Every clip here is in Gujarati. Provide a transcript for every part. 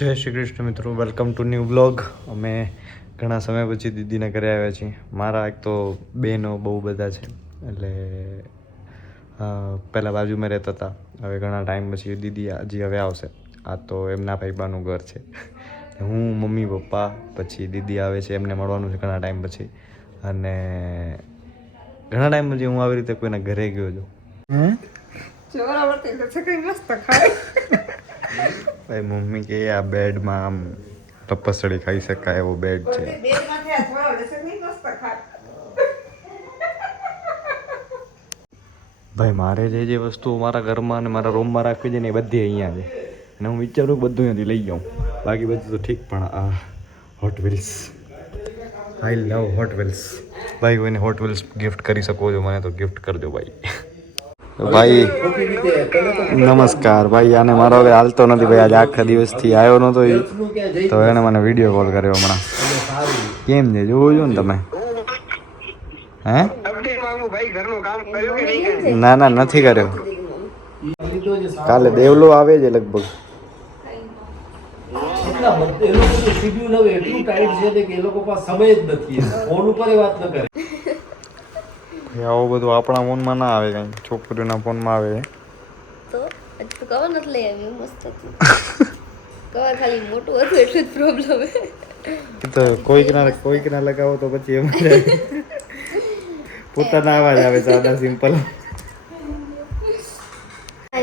જય શ્રી કૃષ્ણ મિત્રો, વેલકમ ટુ ન્યૂ બ્લોગ. અમે ઘણા સમય પછી દીદીના ઘરે આવ્યા છીએ. મારા એક તો બહેનો બહુ બધા છે, એટલે પહેલાં બાજુમાં રહેતા હતા. હવે ઘણા ટાઈમ પછી દીદી હજી હવે આવશે. આ તો એમના ભાઈબાનું ઘર છે. હું, મમ્મી, પપ્પા, પછી દીદી આવે છે, એમને મળવાનું છે ઘણા ટાઈમ પછી. અને ઘણા ટાઈમ પછી હું આવી રીતે કોઈના ઘરે ગયો છું. ભાઈ મમ્મી કે આ બેડમાં આમ તપસડી ખાઈ શકાય એવો બેડ છે. ભાઈ મારે જે વસ્તુ મારા ઘરમાં અને મારા રૂમમાં રાખવી છે ને એ બધી અહીંયા છે. અને હું વિચારું કે બધું અહીંયાથી લઈ જાઉં. બાકી બધું તો ઠીક, પણ આ હોટ વ્હીલ્સ, આઈ લવ હોટ વ્હીલ્સ. ભાઈ કોઈને હોટ વ્હીલ્સ ગિફ્ટ કરી શકો છો, મને તો ગિફ્ટ કરજો ભાઈ. ભાઈ નમસ્કાર ભાઈ. આને મારો હવે હાલતો નથી ભાઈ, આજે આખા દિવસથી આવ્યો નહોતો એ, તો એને મને વિડીયો કોલ કર્યો હમણાં. કેમ છે જોવું છો ને તમે? હે ના ના નથી કર્યો. કાલે દેવલો આવે છે લગભગ. આવું બધું આપણા ફોનમાં ના આવે, કઈ છોકરીઓના ફોનમાં આવે. તો કવર નથી લઈ આવ્યું, મસ્ત હતું કવર, ખાલી મોટું હતું એટલે જ પ્રોબ્લેમ. તો કોઈક ના લગાવો તો પછી એમ પોતાના અવાજ આવે સાદા સિમ્પલ.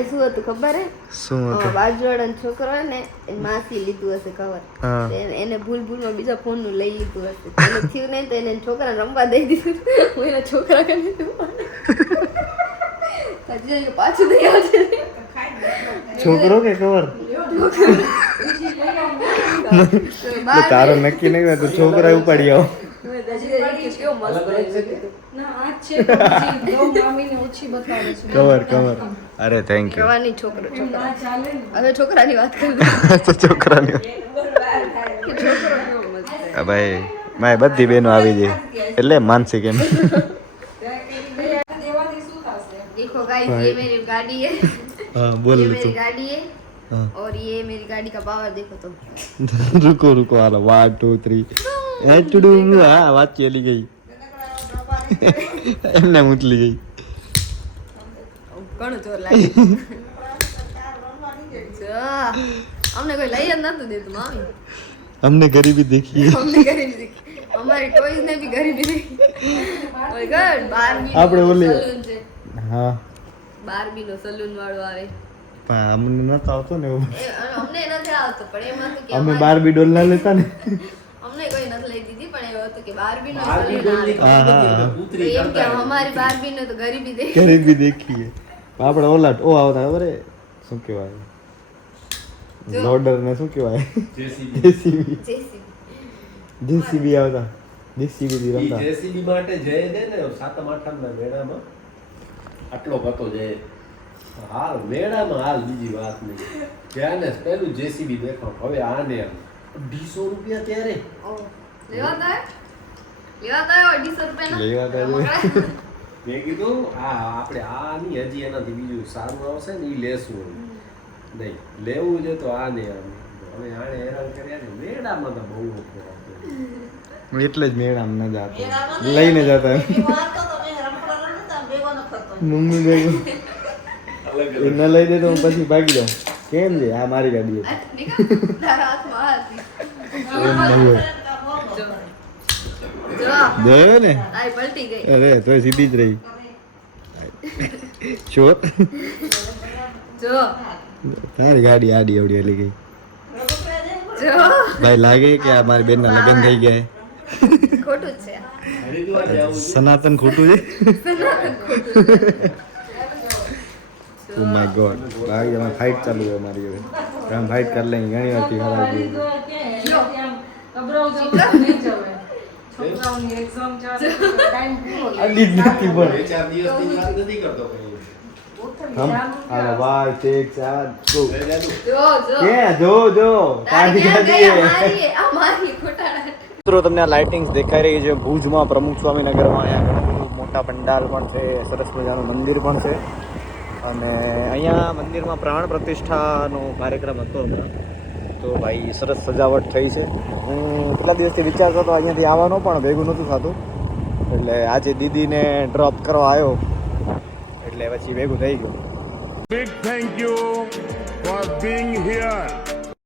શું હતું ખબર હે? શું હતું? બાજુવાળાનો છોકરો હે ને, એની માસી લીધું હશે કવર. એને ભૂલમાં બીજા ફોન નું લઈ લીધું હશે. એને થયું નહીં તો એને છોકરાને રમવા દઈ દીધું. હું એના છોકરા કરી હજી પાછું દઈ આવશે. છોકરો કે કવર? તારો નક્કી નહીં હોય તો છોકરા ઉપાડી આવો. કવર. અરે થેન્ક યુ. હવે છોકરાની વાત કરું તો છોકરાની ભાઈ મારી બધી બહેનો આવી જાય એટલે માનસિક એમ. देखो गाइस, ये मेरी गाड़ी है. हाँ बोल ये ले मेरी तू. गाड़ी है. हाँ. और ये मेरी गाड़ी का पावर देखो तुम. रुको हालो 1 2 3 એચડુ હા વાત ચલી ગઈ. એમને મૂતલી ગઈ. ઘણું જોર લાગે. અમને કોઈ લઈ જ નતું દેતું મામી. हमने गरीबी देखी है. અમને ગરીબી દેખી. हमारी टॉयज ने भी गरीबी देखी. ઓય ગડ બારબી આપણે ઓલી સલૂન છે. હા બારબી નો સલૂન વાળો આવે. પણ અમને નતો આવતો ને એવું. અમને નથી આવતો, પણ એમાં તો કે અમે બારબી ડોલ ના લેતા ને. અમને કોઈ નથી લઈ દીધી, પણ એવું હતું કે બારબી નો સલૂન આવે. હા તો એમ કે અમારી બારબી ને તો ગરીબી દેખી. ગરીબી દેખી है. આપણે ઓલા ઓ આવતા ખબર હે શું કહેવાય? લોડર ને શું કહેવાય? જેસીબી આવતા. જેસીબી થી રમતા. જેસીબી માટે જય દે ને સાતમ આઠમના મેળામાં આટલો હતો જય. હાલ મેળામાં હાલ બીજી વાત નહીં. ત્યાં ને પેલું જેસીબી દેખાવ. હવે આને 250 રૂપિયા ત્યારે લેવાતા 250 રૂપિયા લેવાતા મેં કીધું આપણે આની હજી એનાથી બીજું સારું આવશે ને એ લેશું નહીં લેવું છે તો આ નહીં આવે. હવે આને હેરાન કર્યા ને મેળામાં તો બહુ ઓછો આવતો. એટલે જ મેળામાં ન જાતો, લઈને જતા. મમ્મી દેખો એ ન લઈ દે તો હું પછી ભાગી જાઉં. કેમ છે આ મારી ગાડી હતી. તારા હાથમાં જોયો ને? આઈ પલટી ગઈ. અરે તો સીધી જ રહી. ચોર જો તારી ગાડી આડી અવડી હલી ગઈ. જો ભાઈ લાગે કે આ મારી બેનના લગ્ન થઈ ગયા. ખોટું જ છે. સનાતન ખોટું છે. Oh my God. ભાઈ એમાં ફાઇટ ચાલુ છે અમારી હવે. આમ ફાઇટ કરી લઈ ઘણી વાર થી ખરાબ ગઈ. આડી જ નથી પણ 2-4 દિવસની વાત નથી કરતો કઈ. હમ હાલો ભાઈ ઠીક છે. આ જો જો કે જો તારી ગાડી છે. અમારી ખોટાડા. મિત્રો તમને આ લાઇટિંગ્સ દેખાઈ રહી છે ભુજમાં પ્રમુખ સ્વામીનગરમાં. અહીંયા મોટા પંડાલ પણ છે, સરસ મજાનું મંદિર પણ છે. અને અહીંયા મંદિરમાં પ્રાણ પ્રતિષ્ઠાનો કાર્યક્રમ હતો હમણાં. તો ભાઈ સરસ સજાવટ થઈ છે. હું કેટલા દિવસથી વિચારતો હતો અહીંયાથી આવવાનો પણ ભેગું નહોતું થતું, એટલે આજે દીદીને ડ્રોપ કરવા આવ્યો એટલે પછી ભેગું થઈ ગયું. Big thank you for being here.